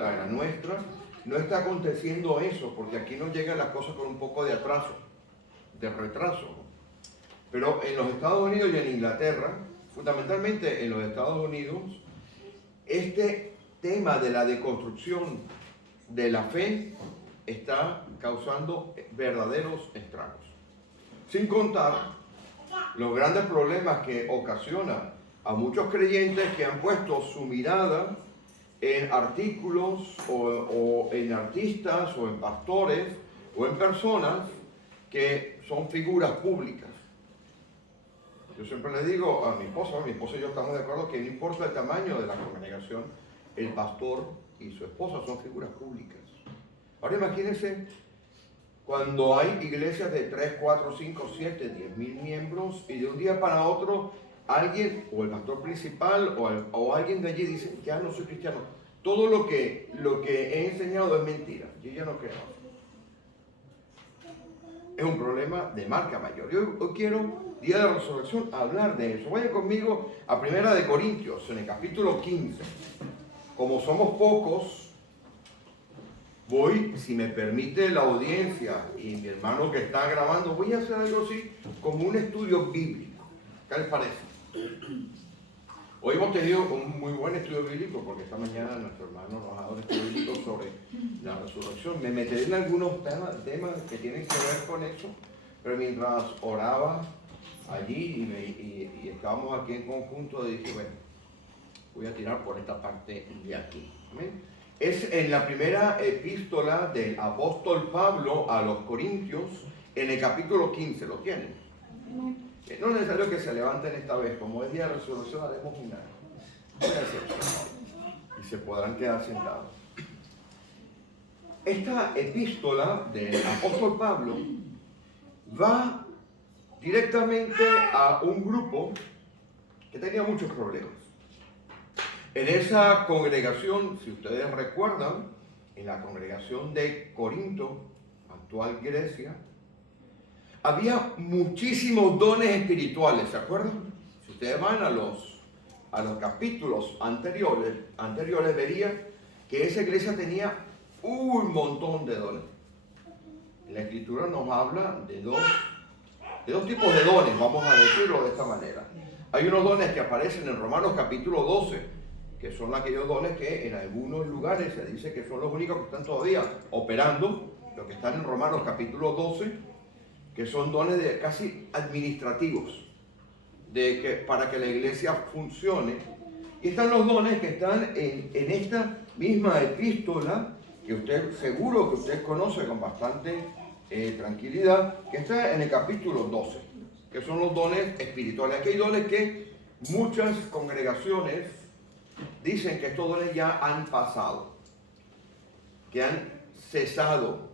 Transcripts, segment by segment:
la nuestra, no está aconteciendo eso, porque aquí nos llegan las cosas con un poco de atraso, de retraso. Pero en los Estados Unidos y en Inglaterra, fundamentalmente en los Estados Unidos, este tema de la deconstrucción de la fe está causando verdaderos estragos. Sin contar los grandes problemas que ocasiona a muchos creyentes que han puesto su mirada en artículos o en artistas o en pastores o en personas que son figuras públicas. Yo siempre le digo a mi esposa y yo estamos de acuerdo que no importa el tamaño de la congregación, el pastor y su esposa son figuras públicas. Ahora imagínense cuando hay iglesias de 3, 4, 5, 7, 10 mil miembros y de un día para otro alguien, o el pastor principal o alguien de allí dice, ya no soy cristiano. Todo lo que he enseñado es mentira. Yo ya no creo. Es un problema de marca mayor. Yo hoy quiero, día de la resurrección, hablar de eso. Vayan conmigo a 1 Corintios, en el capítulo 15. Como somos pocos, voy, si me permite la audiencia y mi hermano que está grabando, voy a hacer algo así como un estudio bíblico. ¿Qué les parece? Hoy hemos tenido un muy buen estudio bíblico porque esta mañana nuestro hermano nos ha dado un estudio bíblico sobre la resurrección. Me meteré en algunos temas que tienen que ver con eso, pero mientras oraba allí y estábamos aquí en conjunto, dije, bueno, voy a tirar por esta parte de aquí. ¿Amén? Es en la primera epístola del apóstol Pablo a los Corintios, en el capítulo 15, ¿lo tienen? No es necesario que se levanten esta vez, como es día de resurrección haremos una y se podrán quedar sentados. Esta epístola del apóstol Pablo va directamente a un grupo que tenía muchos problemas. En esa congregación, si ustedes recuerdan, en la congregación de Corinto, actual Grecia, había muchísimos dones espirituales, ¿se acuerdan? Si ustedes van a los capítulos anteriores verían que esa iglesia tenía un montón de dones. La escritura nos habla de dos tipos de dones, vamos a decirlo de esta manera. Hay unos dones que aparecen en Romanos capítulo 12, que son aquellos dones que en algunos lugares se dice que son los únicos que están todavía operando, los que están en Romanos capítulo 12, que son dones de casi administrativos, para que la iglesia funcione. Y están los dones que están en esta misma epístola, que usted seguro que usted conoce con bastante tranquilidad, que está en el capítulo 12, que son los dones espirituales. Aquí hay dones que muchas congregaciones dicen que estos dones ya han pasado, que han cesado,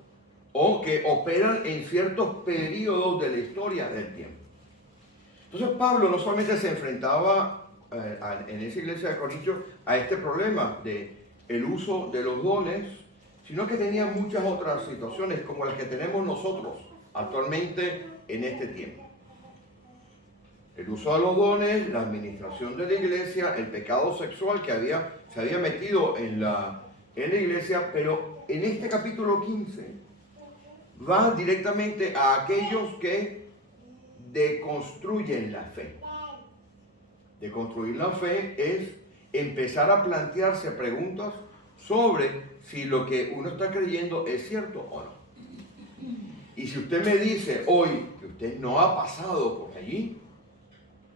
o que operan en ciertos periodos de la historia del tiempo. Entonces Pablo no solamente se enfrentaba en esa iglesia de Corintios a este problema de el uso de los dones, sino que tenía muchas otras situaciones como las que tenemos nosotros actualmente en este tiempo. El uso de los dones, la administración de la iglesia, el pecado sexual que se había metido en la iglesia, pero en este capítulo 15 va directamente a aquellos que deconstruyen la fe. Deconstruir la fe es empezar a plantearse preguntas sobre si lo que uno está creyendo es cierto o no. Y si usted me dice hoy que usted no ha pasado por allí,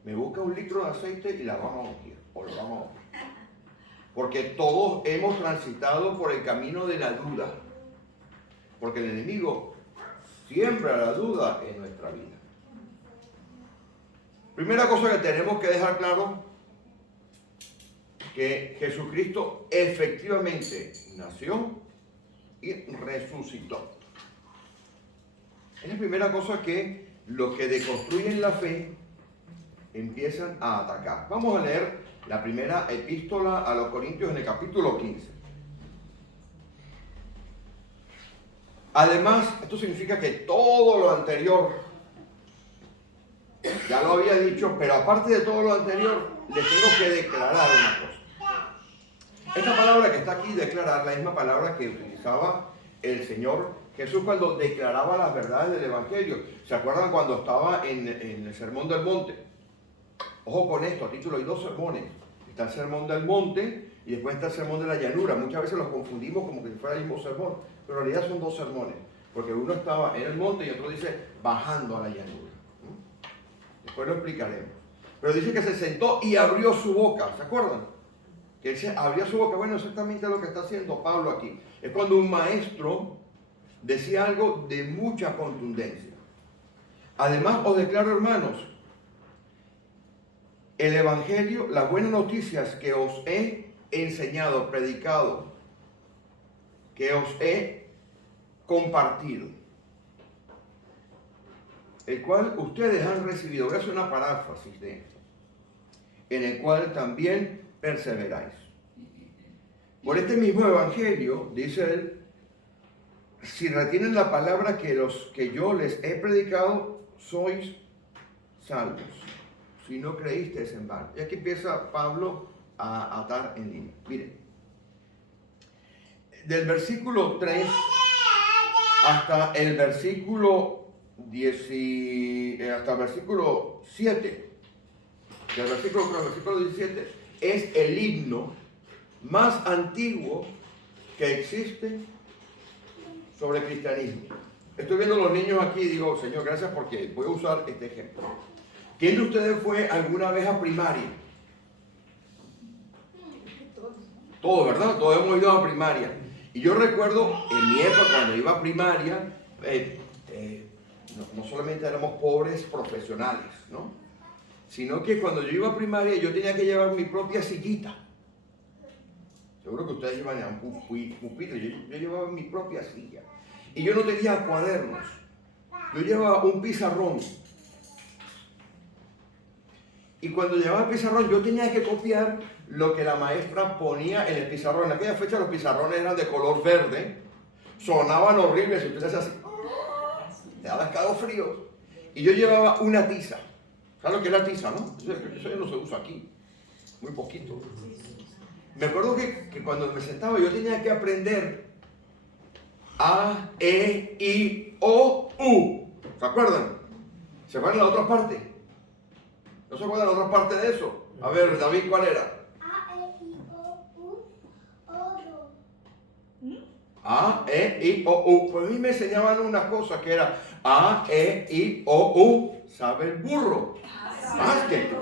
me busca un litro de aceite y la vamos a ungir, o lo vamos a ungir. Porque todos hemos transitado por el camino de la duda. Porque el enemigo siembra la duda en nuestra vida. Primera cosa que tenemos que dejar claro, que Jesucristo efectivamente nació y resucitó. Es la primera cosa que los que deconstruyen la fe empiezan a atacar. Vamos a leer la primera epístola a los Corintios en el capítulo 15. Además, esto significa que todo lo anterior, ya lo había dicho, pero aparte de todo lo anterior, les tengo que declarar una cosa. Esta palabra que está aquí, declarar, la misma palabra que utilizaba el Señor Jesús cuando declaraba las verdades del Evangelio. ¿Se acuerdan cuando estaba en el Sermón del Monte? Ojo con esto, a título hay dos sermones. Está el Sermón del Monte y después está el Sermón de la Llanura. Muchas veces los confundimos como que si fuera el mismo sermón, pero en realidad son dos sermones, porque uno estaba en el monte y otro dice bajando a la llanura. Después lo explicaremos. Pero dice que se sentó y abrió su boca, ¿se acuerdan? Que él se abrió su boca. Bueno, exactamente lo que está haciendo Pablo aquí. Es cuando un maestro decía algo de mucha contundencia. Además, os declaro, hermanos, el Evangelio, las buenas noticias que os he enseñado, predicado, que os he compartido, el cual ustedes han recibido. Voy a hacer una paráfrasis de esto, en el cual también perseveráis. Por este mismo Evangelio, dice él, si retienen la palabra que yo les he predicado, sois salvos. Si no creísteis en vano. Y aquí empieza Pablo a atar en línea. Miren, del versículo 3 hasta el versículo 7, del versículo 17, es el himno más antiguo que existe sobre cristianismo. Estoy viendo a los niños aquí y digo, Señor, gracias porque voy a usar este ejemplo. ¿Quién de ustedes fue alguna vez a primaria? Todos, ¿verdad? Todos hemos ido a primaria. Y yo recuerdo en mi época cuando iba a primaria, no solamente éramos pobres profesionales, ¿no? Sino que cuando yo iba a primaria yo tenía que llevar mi propia sillita. Seguro que ustedes llevan un pupitre, yo llevaba mi propia silla. Y yo no tenía cuadernos, yo llevaba un pizarrón. Y cuando llevaba el pizarrón yo tenía que copiar lo que la maestra ponía en el pizarrón. En aquella fecha los pizarrones eran de color verde, sonaban horribles, y usted hacía así, le daba escalofrío. Y yo llevaba una tiza. ¿Sabes lo que es la tiza, no? Eso ya no se usa aquí, muy poquito. Me acuerdo que cuando me sentaba yo tenía que aprender A, E, I, O, U. ¿Se acuerdan? ¿Se acuerdan la otra parte? ¿No se acuerdan la otra parte de eso? A ver, David, ¿cuál era? A, E, I, O, U, O, A, E, I, O, U. Pues a mí me enseñaban una cosa que era A, E, I, O, U. ¿Sabe el burro? Más que tú.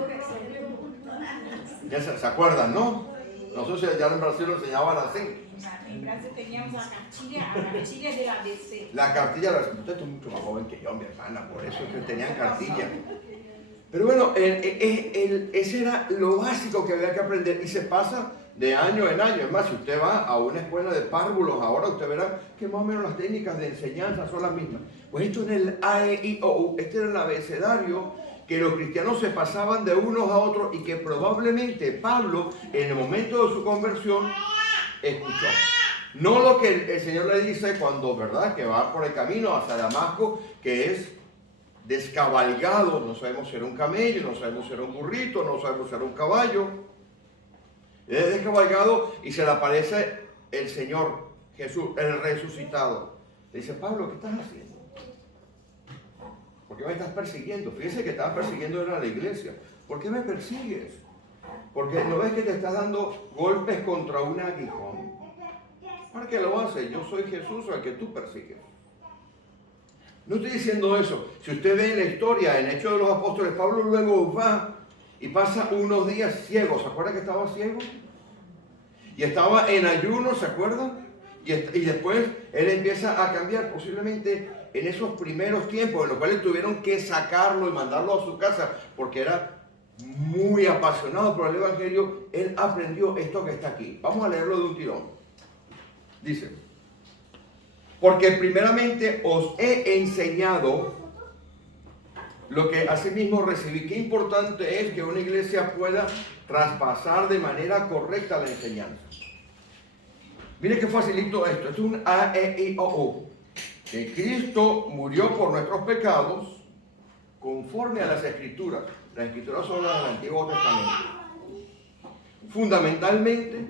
Ya se acuerdan, ¿no? Nosotros ya en Brasil lo enseñaban así. En Brasil teníamos la cartilla de la ABC. La cartilla, usted es mucho más joven que yo, mi hermana, por eso es que tenían cartilla. Pero bueno, ese era lo básico que había que aprender y se pasa de año en año. Es más, si usted va a una escuela de párvulos ahora, usted verá que más o menos las técnicas de enseñanza son las mismas. Pues esto en el A, E, I, O, U, este era el abecedario que los cristianos se pasaban de unos a otros y que probablemente Pablo, en el momento de su conversión, escuchó. No lo que el Señor le dice cuando, ¿verdad?, que va por el camino hacia Damasco, que es descabalgado, no sabemos si era un camello, no sabemos si era un burrito, no sabemos si era un caballo. Es descabalgado y se le aparece el Señor Jesús, el resucitado. Le dice, Pablo, ¿qué estás haciendo? ¿Por qué me estás persiguiendo? Fíjese que estabas persiguiendo a la iglesia. ¿Por qué me persigues? Porque no ves que te estás dando golpes contra un aguijón. ¿Para qué lo haces? Yo soy Jesús al que tú persigues. No estoy diciendo eso. Si usted ve en la historia, en Hechos de los Apóstoles, Pablo luego va y pasa unos días ciego. ¿Se acuerda que estaba ciego? Y estaba en ayuno, ¿se acuerdan? Y después él empieza a cambiar, posiblemente en esos primeros tiempos en los cuales tuvieron que sacarlo y mandarlo a su casa porque era muy apasionado por el Evangelio. Él aprendió esto que está aquí. Vamos a leerlo de un tirón. Dice, porque primeramente os he enseñado lo que asimismo recibí. Qué importante es que una iglesia pueda traspasar de manera correcta la enseñanza. Mire qué facilito esto. Esto es un A, E, I, O, U. Que Cristo murió por nuestros pecados conforme a las Escrituras. Las Escrituras son las del Antiguo Testamento. Fundamentalmente,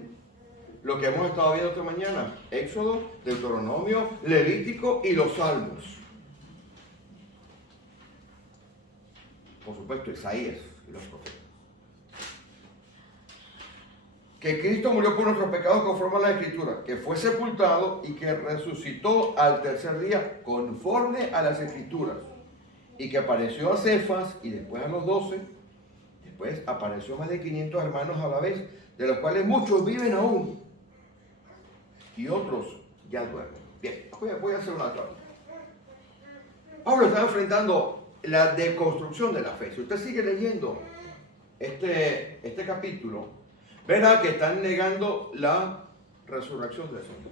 lo que hemos estado viendo esta mañana: Éxodo, Deuteronomio, Levítico y los Salmos. Por supuesto, Isaías y los profetas. Que Cristo murió por nuestros pecados conforme a la Escritura, que fue sepultado y que resucitó al tercer día conforme a las Escrituras, y que apareció a Cefas y después a los 12, después apareció a más de 500 hermanos a la vez, de los cuales muchos viven aún y otros ya duermen. Bien, voy a hacer una aclaración. Pablo está enfrentando la deconstrucción de la fe. Si usted sigue leyendo este capítulo, verá que están negando la resurrección del Señor.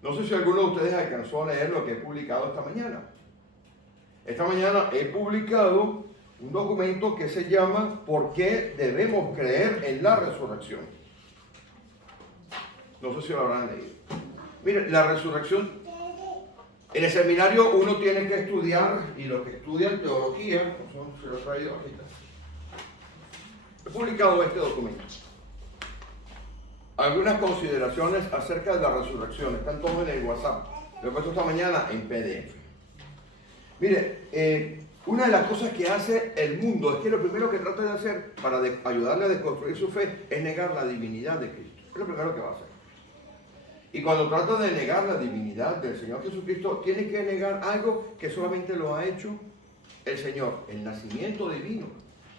No sé si alguno de ustedes alcanzó a leer lo que he publicado esta mañana. Esta mañana he publicado un documento que se llama ¿Por qué debemos creer en la resurrección? No sé si lo habrán leído. Mire, la resurrección, en el seminario uno tiene que estudiar, y los que estudian teología, se lo he traído aquí. He publicado este documento. Algunas consideraciones acerca de la resurrección, están todos en el WhatsApp. Lo he puesto esta mañana en PDF. Mire, una de las cosas que hace el mundo es que lo primero que trata de hacer para ayudarle a desconstruir su fe es negar la divinidad de Cristo. Es lo primero que va a hacer. Y cuando trata de negar la divinidad del Señor Jesucristo, tiene que negar algo que solamente lo ha hecho el Señor: el nacimiento divino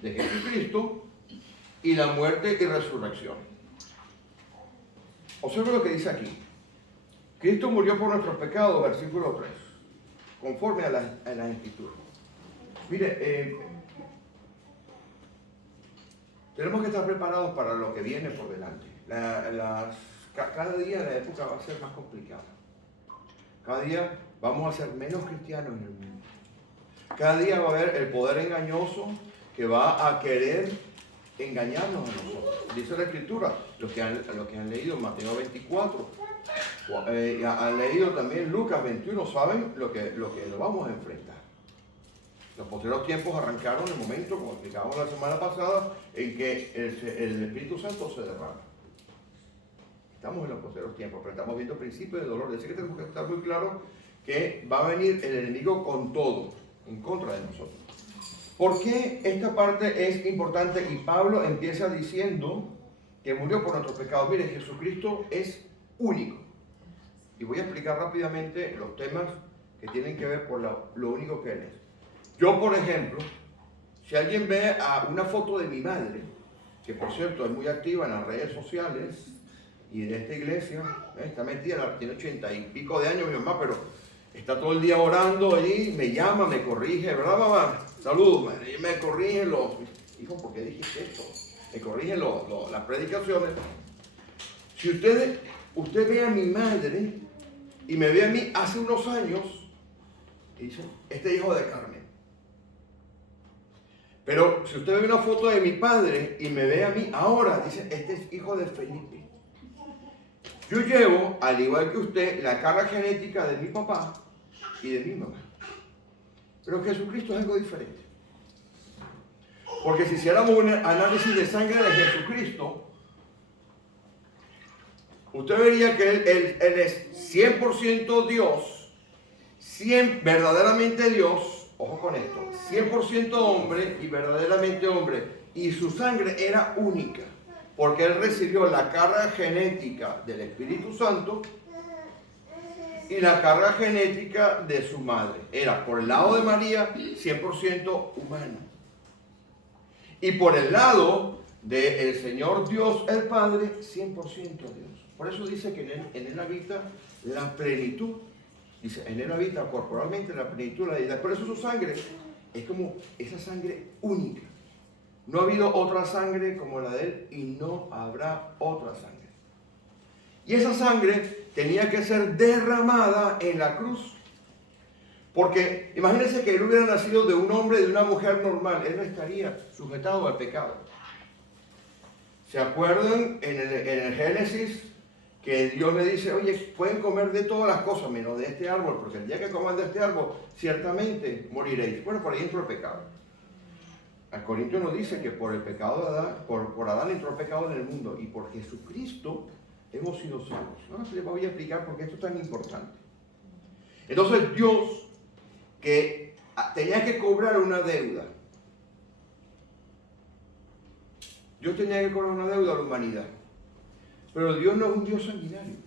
de Jesucristo y la muerte y resurrección. Observe lo que dice aquí. Cristo murió por nuestros pecados, versículo 3, conforme a las Escrituras. Mire, tenemos que estar preparados para lo que viene por delante. Cada día la época va a ser más complicada. Cada día vamos a ser menos cristianos en el mundo. Cada día va a haber el poder engañoso que va a querer engañarnos a nosotros. Dice la Escritura, los que han leído Mateo 24, han leído también Lucas 21, saben lo que lo vamos a enfrentar. Los posteriores tiempos arrancaron el momento, como explicábamos la semana pasada, en que el Espíritu Santo se derrama. Estamos en los posteriores tiempos, pero estamos viendo principios de dolor. Así que tenemos que estar muy claros que va a venir el enemigo con todo, en contra de nosotros. ¿Por qué esta parte es importante? Y Pablo empieza diciendo que murió por nuestros pecados. Mire, Jesucristo es único. Y voy a explicar rápidamente los temas que tienen que ver con lo único que Él es. Yo, por ejemplo, si alguien ve a una foto de mi madre, que por cierto es muy activa en las redes sociales y de esta iglesia, está metida, tiene 80 y pico de años mi mamá, pero está todo el día orando allí, me llama, me corrige, ¿verdad, mamá? Saludos, madre. Y me corrigen hijo, ¿por qué dijiste esto? Me corrigen las predicaciones. Si usted ve a mi madre y me ve a mí hace unos años, dice, este hijo de Carmen. Pero si usted ve una foto de mi padre y me ve a mí ahora, dice, este es hijo de Felipe. Yo llevo, al igual que usted, la carga genética de mi papá y de mi mamá. Pero Jesucristo es algo diferente. Porque si hiciéramos un análisis de sangre de Jesucristo, usted vería que Él es 100% Dios, verdaderamente Dios, ojo con esto, 100% hombre y verdaderamente hombre. Y su sangre era única, porque Él recibió la carga genética del Espíritu Santo y la carga genética de su madre. Era por el lado de María 100% humano. Y por el lado del Señor Dios el Padre 100% Dios. Por eso dice que en él habita la plenitud. Dice, en él habita corporalmente la plenitud de la deidad. Por eso su sangre es como esa sangre única. No ha habido otra sangre como la de él y no habrá otra sangre. Y esa sangre tenía que ser derramada en la cruz. Porque imagínense que él hubiera nacido de un hombre y de una mujer normal. Él no estaría sujetado al pecado. ¿Se acuerdan en el Génesis que Dios le dice, oye, pueden comer de todas las cosas menos de este árbol, porque el día que coman de este árbol, ciertamente moriréis? Bueno, por ahí entró el pecado. Al Corintios nos dice que por el pecado de Adán, por Adán entró el pecado en el mundo y por Jesucristo hemos sido salvos. Ahora les voy a explicar por qué esto es tan importante. Entonces Dios, que tenía que cobrar una deuda, Dios tenía que cobrar una deuda a la humanidad, pero Dios no es un Dios sanguinario.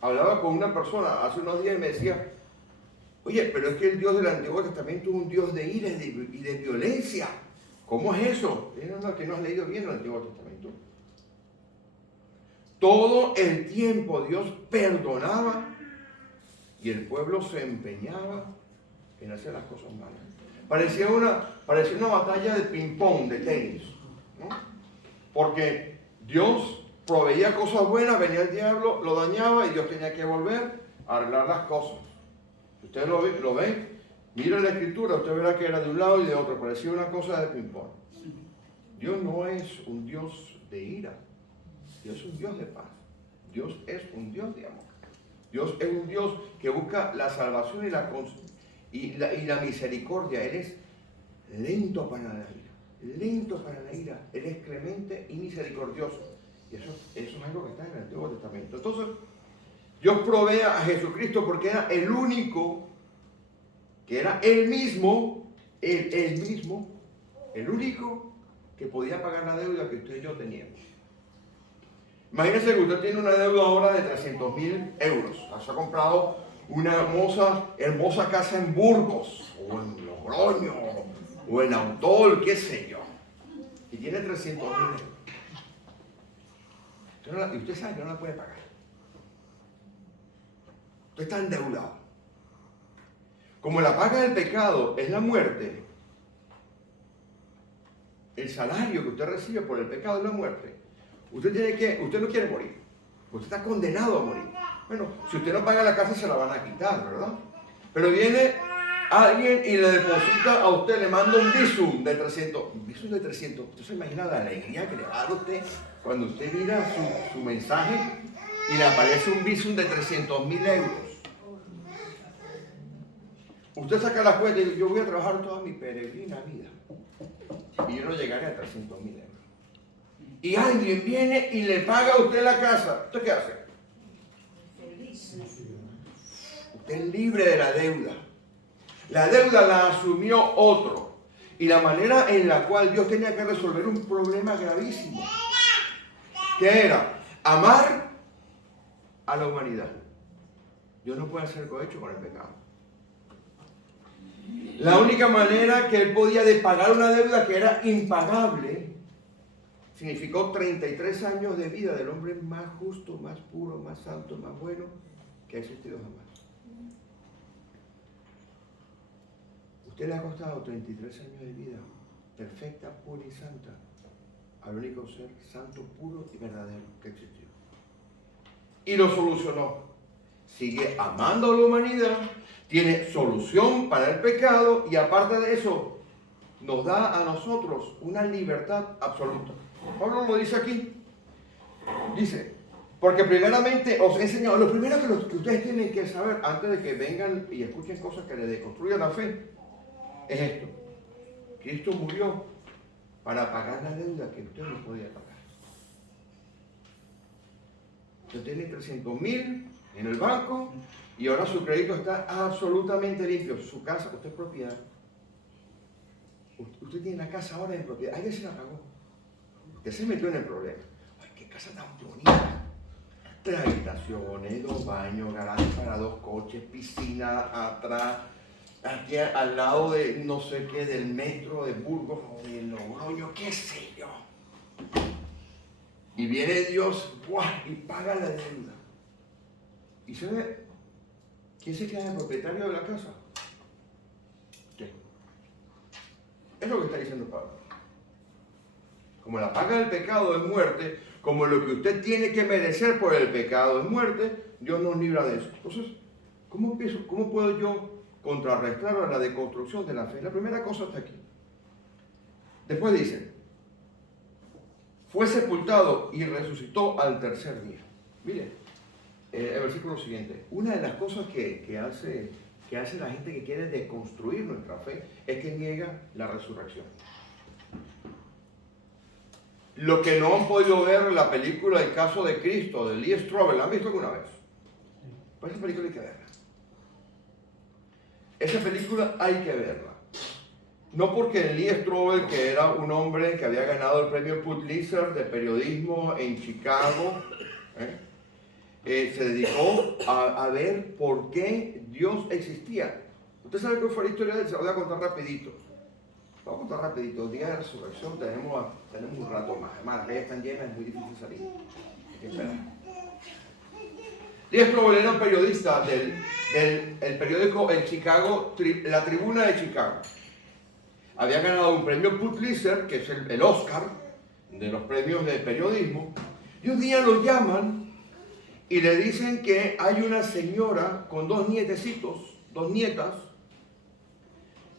Hablaba con una persona hace unos días y me decía, oye, pero es que el Dios del Antiguo Testamento es un Dios de ira y de violencia. ¿Cómo es eso? No, que no has leído bien el Antiguo Testamento. Todo el tiempo Dios perdonaba y el pueblo se empeñaba en hacer las cosas malas. Parecía una batalla de ping-pong, de tenis, ¿no? Porque Dios proveía cosas buenas, venía el diablo, lo dañaba y Dios tenía que volver a arreglar las cosas. Si ustedes lo ven, miren la escritura, usted verá que era de un lado y de otro, parecía una cosa de ping-pong. Dios no es un Dios de ira, Dios es un Dios de paz, Dios es un Dios de amor. Dios es un Dios que busca la salvación y la misericordia. Él es lento para la ira, Él es clemente y misericordioso. Y eso es algo que está en el Antiguo Testamento. Entonces, Dios provee a Jesucristo porque era el único, que era el único que podía pagar la deuda que usted y yo teníamos. Imagínese que usted tiene una deuda ahora de 300.000 euros. Se ha comprado una hermosa casa en Burgos, o en Logroño, o en Autol, qué sé yo. Y tiene 300.000 euros. Y usted sabe que no la puede pagar. Usted está endeudado. Como la paga del pecado es la muerte, el salario que usted recibe por el pecado es la muerte. Usted no quiere morir. Usted está condenado a morir. Bueno, si usted no paga la casa se la van a quitar, ¿verdad? Pero viene alguien y le deposita a usted, le manda un visum de 300. Un visum de 300. Usted se imagina la alegría que le va a dar a usted cuando usted mira su mensaje y le aparece un visum de 300.000 euros. Usted saca la cuenta y dice, yo voy a trabajar toda mi peregrina vida y yo no llegaré a 300.000 euros. Y alguien viene y le paga a usted la casa. ¿Usted qué hace? Usted es libre de la deuda. La deuda la asumió otro. Y la manera en la cual Dios tenía que resolver un problema gravísimo, que era amar a la humanidad. Dios no puede hacer cohecho con el pecado. La única manera que él podía de pagar una deuda que era impagable significó 33 años de vida del hombre más justo, más puro, más santo, más bueno que ha existido jamás. Usted le ha costado 33 años de vida perfecta, pura y santa al único ser santo, puro y verdadero que existió. Y lo solucionó. Sigue amando a la humanidad, tiene solución para el pecado y aparte de eso nos da a nosotros una libertad absoluta. Pablo lo dice aquí. Dice, porque primeramente os he enseñado, lo primero que ustedes tienen que saber antes de que vengan y escuchen cosas que les deconstruyan la fe, es esto. Cristo murió para pagar la deuda que usted no podía pagar. Usted tiene 300.000 en el banco y ahora su crédito está absolutamente limpio. Su casa, usted es propiedad. Usted tiene la casa ahora en propiedad. Alguien se la pagó. Usted se metió en el problema. Ay, qué casa tan bonita. 3 habitaciones, 2 baños, garaje para 2 coches, piscina atrás, aquí al lado de no sé qué, del metro de Burgos o de Logroño, qué sé yo. Y viene Dios, ¡buah!, y paga la deuda. ¿Y sabe quién se queda el propietario de la casa? Usted. Es lo que está diciendo Pablo. Como la paga del pecado es muerte, como lo que usted tiene que merecer por el pecado es muerte, Dios nos libra de eso. Entonces, ¿cómo puedo yo contrarrestar a la deconstrucción de la fe? La primera cosa está aquí. Después dice, fue sepultado y resucitó al tercer día. Miren, el versículo siguiente. Una de las cosas que hace la gente que quiere deconstruir nuestra fe es que niega la resurrección. Los que no han podido ver la película El caso de Cristo, de Lee Strobel, ¿la han visto alguna vez? Pues esa película hay que verla. Esa película hay que verla. No porque Lee Strobel, que era un hombre que había ganado el premio Pulitzer de periodismo en Chicago, se dedicó a ver por qué Dios existía. Usted sabe cuál fue la historia de él, se la voy a contar rapidito. Vamos a contar rapidito. El día de resurrección tenemos un rato más. Además, las calles están llenas, es muy difícil salir. Hay que esperar. Lee Strobel era un periodista del periódico en Chicago, La Tribuna de Chicago. Había ganado un premio Pulitzer, que es el Oscar de los premios de periodismo. Y un día lo llaman y le dicen que hay una señora con dos nietecitos, dos nietas,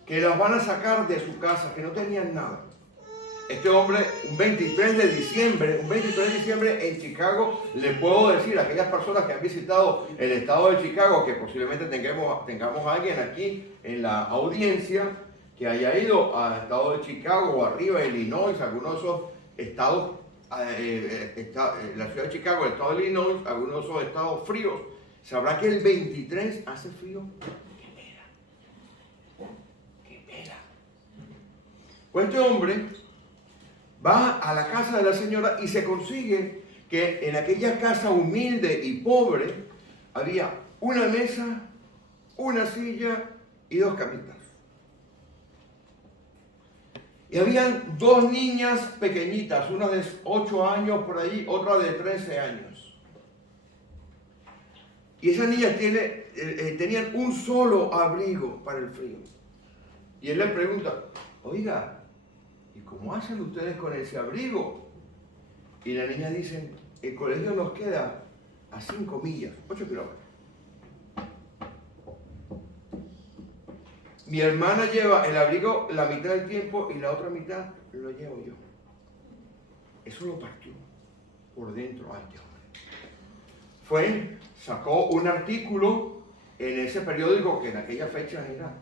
que las van a sacar de su casa, que no tenían nada. Este hombre, un 23 de diciembre en Chicago, le puedo decir a aquellas personas que han visitado el estado de Chicago, que posiblemente tengamos a alguien aquí en la audiencia que haya ido al estado de Chicago o arriba de Illinois, algunos de esos estados, la ciudad de Chicago, el estado de Illinois, algunos de esos estados fríos, sabrá que el 23 hace frío. ¡Qué pena! Pues este hombre va a la casa de la señora y se consigue que en aquella casa humilde y pobre había una mesa, una silla y dos camitas. Y habían dos niñas pequeñitas, una de 8 años por ahí, otra de 13 años. Y esas niñas tenían un solo abrigo para el frío. Y él le pregunta, oiga, ¿y cómo hacen ustedes con ese abrigo? Y la niña dice, el colegio nos queda a 5 millas, 8 kilómetros. Mi hermana lleva el abrigo la mitad del tiempo y la otra mitad lo llevo yo. Eso lo partió por dentro a este hombre. Sacó un artículo en ese periódico que en aquella fecha era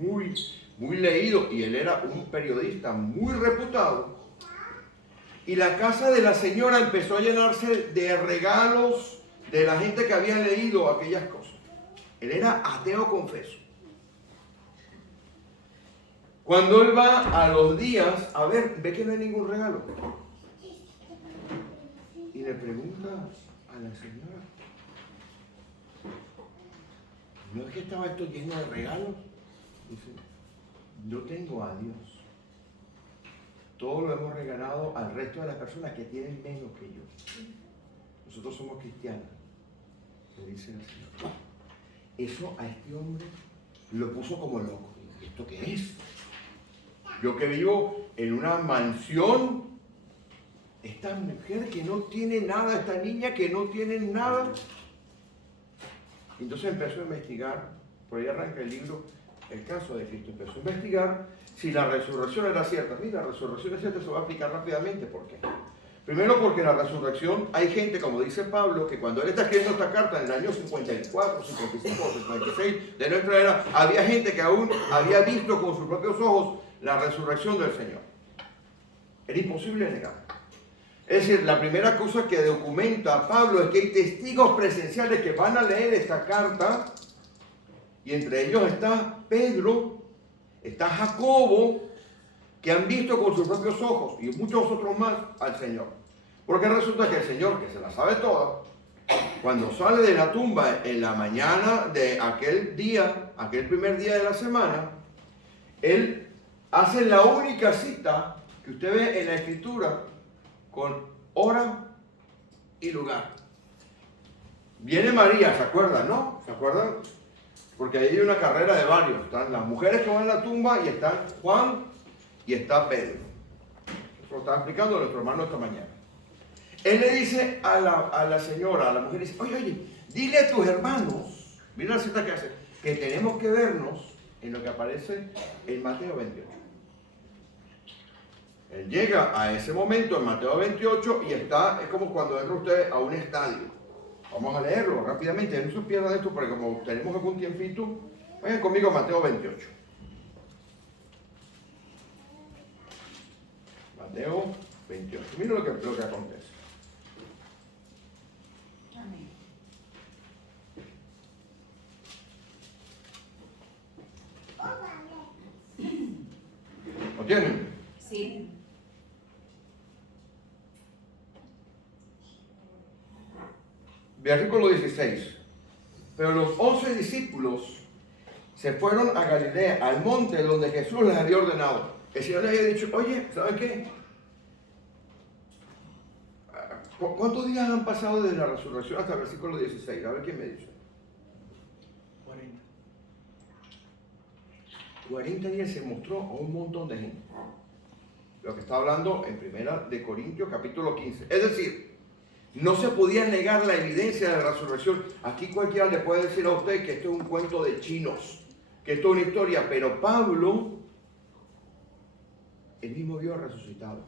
muy, muy leído y él era un periodista muy reputado. Y la casa de la señora empezó a llenarse de regalos de la gente que había leído aquellas cosas. Él era ateo confeso. Cuando él va a los días, a ver, ve que no hay ningún regalo. Y le pregunta a la señora, ¿no es que estaba esto lleno de regalos? Dice, yo tengo a Dios. Todo lo hemos regalado al resto de las personas que tienen menos que yo. Nosotros somos cristianos, le dice la señora. Eso a este hombre lo puso como loco. ¿Esto qué es? Yo que vivo en una mansión, esta mujer que no tiene nada, esta niña que no tiene nada. Entonces empezó a investigar, por ahí arranca el libro, El caso de Cristo. Empezó a investigar si la resurrección era cierta. Mira, la resurrección es cierta, se va a explicar rápidamente por qué. Primero porque la resurrección, hay gente, como dice Pablo, que cuando él está escribiendo esta carta en el año 54, 55 o 56 de nuestra era, había gente que aún había visto con sus propios ojos la resurrección del Señor. Era imposible negar. Es decir, la primera cosa que documenta Pablo es que hay testigos presenciales que van a leer esta carta, y entre ellos está Pedro, está Jacobo, que han visto con sus propios ojos, y muchos otros más, al Señor. Porque resulta que el Señor, que se la sabe toda, cuando sale de la tumba en la mañana de aquel día, aquel primer día de la semana, Él hace la única cita que usted ve en la Escritura con hora y lugar. Viene María, ¿se acuerdan, no? ¿Se acuerdan? Porque ahí hay una carrera de varios. Están las mujeres que van a la tumba y están Juan y está Pedro. Eso lo estaba explicando nuestro hermano esta mañana. Él le dice a la señora, a la mujer, dice, oye, dile a tus hermanos, mira la cita que hace, que tenemos que vernos en lo que aparece en Mateo 28. Él llega a ese momento en Mateo 28 y es como cuando entra usted a un estadio. Vamos a leerlo rápidamente, no se pierdan esto porque como tenemos algún tiempito, vayan conmigo a Mateo 28. Mateo 28. Mira lo que acontece. Amén. ¿Lo tienen? Sí. Versículo 16. Pero los 11 discípulos se fueron a Galilea, al monte donde Jesús les había ordenado. El Señor les había dicho, oye, ¿saben qué? ¿Cuántos días han pasado desde la resurrección hasta el versículo 16? A ver quién me dice. 40. 40 días se mostró a un montón de gente. Lo que está hablando en 1 Corintios capítulo 15. Es decir, no se podía negar la evidencia de la resurrección. Aquí cualquiera le puede decir a usted que esto es un cuento de chinos, que esto es una historia, pero Pablo, él mismo vio resucitado.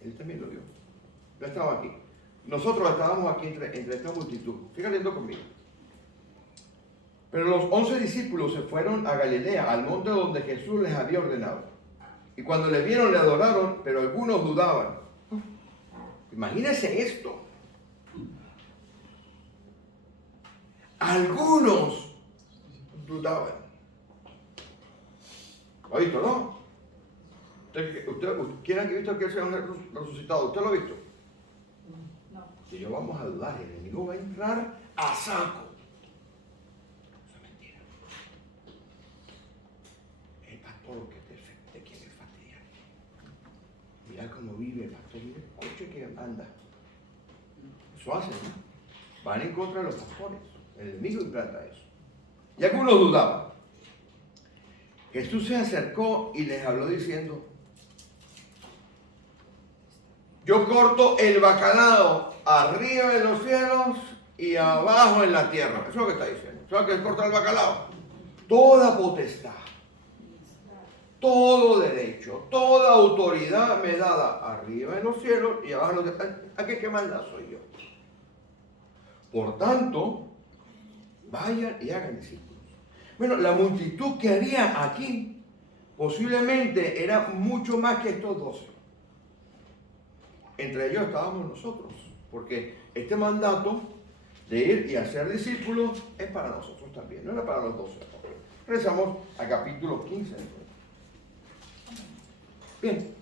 Él también lo vio. No estaba aquí. Nosotros estábamos aquí entre esta multitud. Sigan leyendo conmigo. Pero los 11 discípulos se fueron a Galilea, al monte donde Jesús les había ordenado. Y cuando le vieron, le adoraron, pero algunos dudaban. Imagínense esto. Algunos dudaban. ¿Lo ha visto, no? ¿Quién ha visto que él sea resucitado? ¿Usted lo ha visto? No. Si yo vamos a dudar, el enemigo va a entrar a saco. Eso es mentira. El pastor que te quiere fastidiar. Mira cómo vive el pastor, mira el coche que anda. Eso hacen, ¿no? Van en contra de los pastores. El enemigo implanta eso. Y algunos dudaban. Jesús se acercó y les habló diciendo: yo corto el bacalao arriba en los cielos y abajo en la tierra. Eso es lo que está diciendo. ¿Sabes qué es cortar el bacalao? Toda potestad, todo derecho, toda autoridad me dada arriba en los cielos y abajo en los cielos. ¿A qué manda soy yo? Por tanto, vayan y hagan discípulos. Bueno, la multitud que haría aquí posiblemente era mucho más que estos 12. Entre ellos estábamos nosotros, porque este mandato de ir y hacer discípulos es para nosotros también, no era para los 12. Regresamos al capítulo 15. Bien,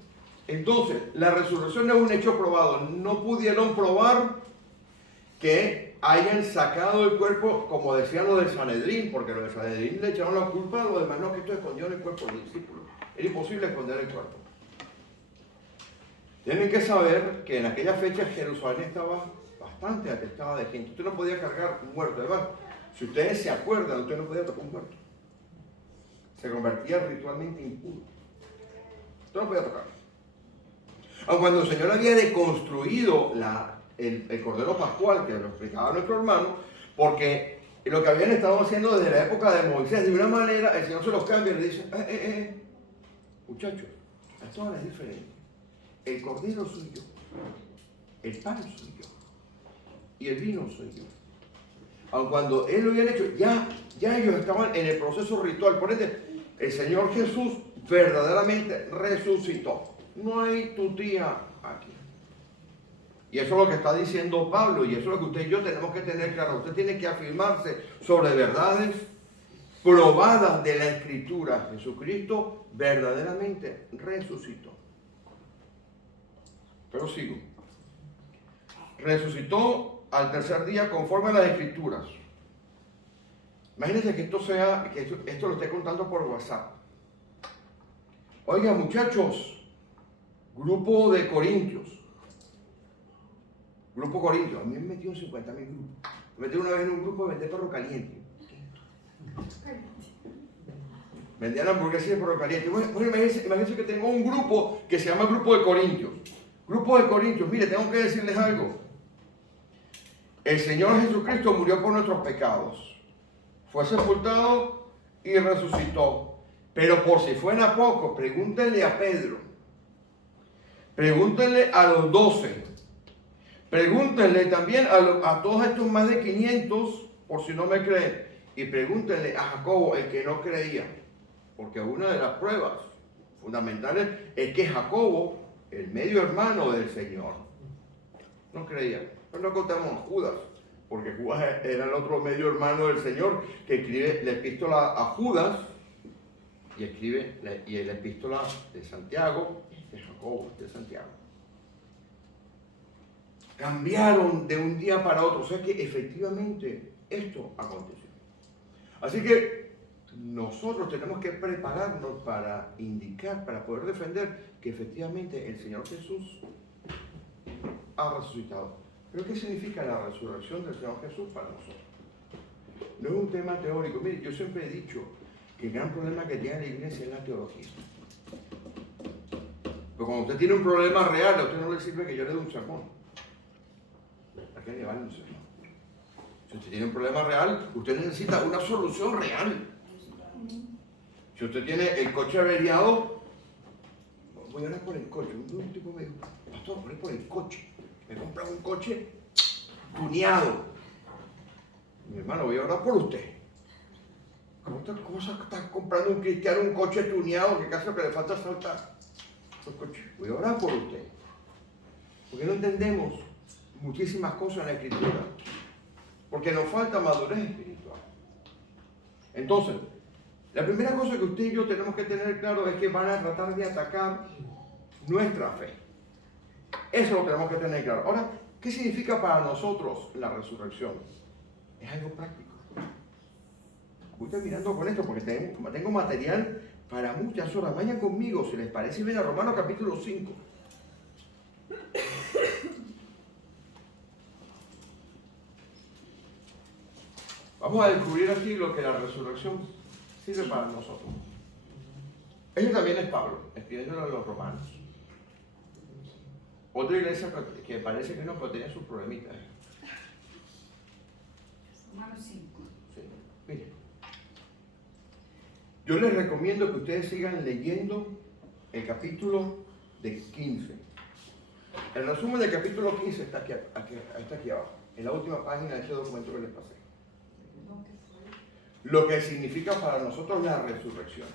entonces, la resurrección es un hecho probado. No pudieron probar que hayan sacado el cuerpo, como decían los del Sanedrín, porque los del Sanedrín le echaron la culpa a los demás, no, que esto escondió en el cuerpo del discípulo. Era imposible esconder el cuerpo. Tienen que saber que en aquella fecha Jerusalén estaba bastante atestada de gente. Usted no podía cargar un muerto. Además, si ustedes se acuerdan, usted no podía tocar un muerto. Se convertía ritualmente impuro. Usted no podía tocar. Aun cuando el Señor había deconstruido el Cordero Pascual, que lo explicaba nuestro hermano, porque lo que habían estado haciendo desde la época de Moisés, de una manera, el Señor se los cambia y le dice, muchachos, esto ahora es diferente. El cordero soy yo, el pan soy yo, y el vino soy yo. Aun cuando él lo habían hecho, ya ellos estaban en el proceso ritual. Por ende, el Señor Jesús verdaderamente resucitó. No hay tutía aquí. Y eso es lo que está diciendo Pablo, y eso es lo que usted y yo tenemos que tener claro. Usted tiene que afirmarse sobre verdades probadas de la Escritura. Jesucristo verdaderamente resucitó. Pero sigo. Resucitó al tercer día conforme a las Escrituras. Imagínense que esto lo esté contando por WhatsApp. Oiga, muchachos, grupo de Corintios. Grupo Corintios. A mí me metió en 50.000 grupos. Me metí una vez en un grupo de vender perro caliente. Vendían hamburguesas de perro caliente. Bueno, imagínense que tengo un grupo que se llama Grupo de Corintios. Grupo de Corintios, mire, tengo que decirles algo. El Señor Jesucristo murió por nuestros pecados. Fue sepultado y resucitó. Pero por si fuera poco, pregúntenle a Pedro. Pregúntenle a los 12. Pregúntenle también a todos estos más de 500, por si no me creen. Y pregúntenle a Jacobo, el que no creía. Porque una de las pruebas fundamentales es que Jacobo el medio hermano del Señor. No creía. Pero no contamos a Judas, porque Judas era el otro medio hermano del Señor que escribe la epístola a Judas y escribe la epístola de Santiago, de Jacobo, de Santiago. Cambiaron de un día para otro, o sea que efectivamente esto aconteció. Así que nosotros tenemos que prepararnos para indicar, para poder defender que efectivamente el Señor Jesús ha resucitado. ¿Pero qué significa la resurrección del Señor Jesús para nosotros? No es un tema teórico. Mire, yo siempre he dicho que el gran problema que tiene la iglesia es la teología. Pero cuando usted tiene un problema real, a usted no le sirve que yo le dé un sermón. ¿A qué le vale un sermón? Si usted tiene un problema real, usted necesita una solución real. Si usted tiene el coche averiado, voy a orar por el coche. Un tipo me dijo, pastor, oré por el coche. Me he comprado un coche tuneado. Mi hermano, voy a orar por usted. ¿Cómo está comprando un cristiano un coche tuneado que casi lo que le falta es saltar? Voy a orar por usted. Porque no entendemos muchísimas cosas en la Escritura. Porque nos falta madurez espiritual. Entonces, la primera cosa que usted y yo tenemos que tener claro es que van a tratar de atacar nuestra fe. Eso lo tenemos que tener claro. Ahora, ¿qué significa para nosotros la resurrección? Es algo práctico. Voy terminando con esto porque tengo material para muchas horas. Vayan conmigo, si les parece bien, a Romanos capítulo 5. Vamos a descubrir aquí lo que la resurrección sirve para nosotros. Ese también es Pablo, escribiéndolo a los romanos. Otra iglesia que parece que no, pero tenía sus problemitas. Romanos 5. Sí. Mire, yo les recomiendo que ustedes sigan leyendo el capítulo de 15. El resumen del capítulo 15 está aquí abajo, en la última página de este documento que les pasé. Lo que significa para nosotros la resurrección.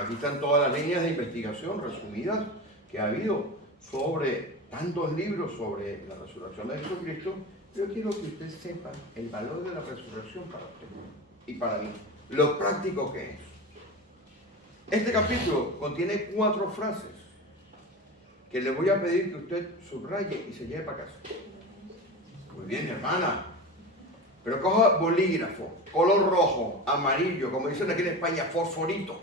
Aquí están todas las líneas de investigación resumidas que ha habido sobre tantos libros sobre la resurrección de Jesucristo. Yo quiero que usted sepa el valor de la resurrección para usted y para mí, lo práctico que es. Este capítulo contiene 4 frases que le voy a pedir que usted subraye y se lleve para casa. Muy bien, hermana. Pero coja bolígrafo, color rojo, amarillo, como dicen aquí en España, fosforito.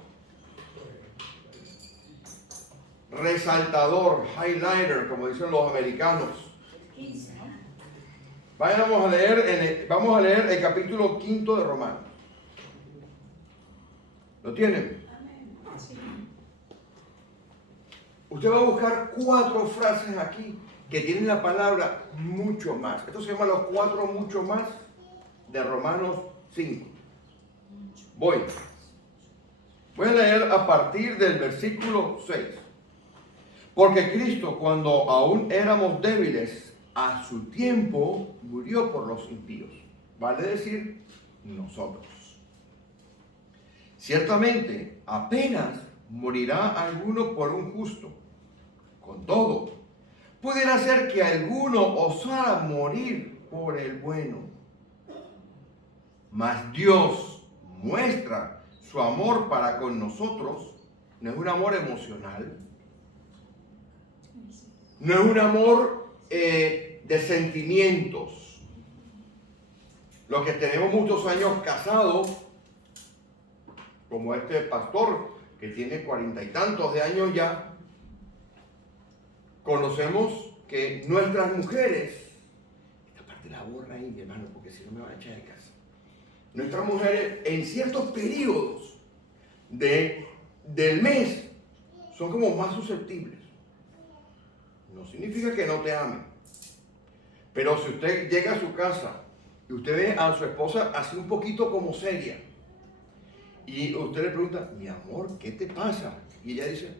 Resaltador, highlighter, como dicen los americanos. 15, ¿no? Vamos a leer el capítulo 5 de Romanos. ¿Lo tienen? Sí. Usted va a buscar 4 frases aquí que tienen la palabra mucho más. Esto se llama los 4 mucho más de Romanos 5. Voy a leer a partir del versículo 6. Porque Cristo, cuando aún éramos débiles, a su tiempo murió por los impíos. Vale decir, nosotros. Ciertamente, apenas morirá alguno por un justo. Con todo, pudiera ser que alguno osara morir por el bueno. Mas Dios muestra su amor para con nosotros. No es un amor emocional. No es un amor de sentimientos. Los que tenemos muchos años casados, como este pastor que tiene 40 y tantos de años ya, conocemos que nuestras mujeres, esta parte la borra ahí, mi hermano, porque si no me van a echar de casa. Nuestras mujeres en ciertos periodos del mes son como más susceptibles. No significa que no te amen. Pero si usted llega a su casa y usted ve a su esposa así un poquito como seria, y usted le pregunta, mi amor, ¿qué te pasa? Y ella dice,